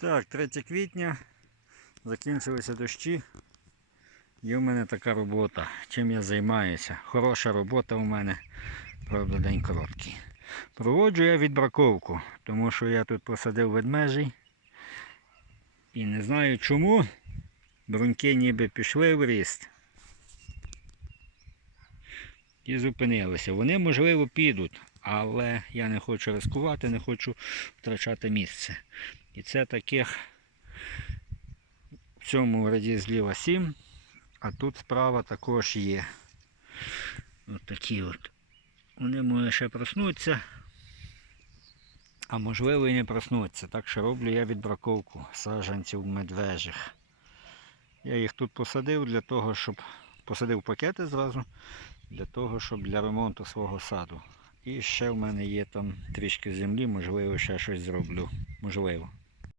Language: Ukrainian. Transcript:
Так, 3 квітня. Закінчилися дощі. І в мене така робота. Чим я займаюся? Хороша робота у мене. Правда, день короткий. Проводжу я відбраковку, тому що я тут посадив ведмежий. І не знаю чому. Бруньки ніби пішли в ріст. І зупинилися. Вони, можливо, підуть, але я не хочу ризикувати, не хочу втрачати місце. І це таких в цьому ряді зліва 7, а тут справа також є. От такі от. Вони може ще проснуться, а можливо і не проснуться. Так що роблю я відбраковку саджанців медвежих. Я їх тут посадив для того, щоб посадив пакети зразу, для того, щоб для ремонту свого саду. І ще в мене є там трішки землі, можливо, ще щось зроблю. Можливо.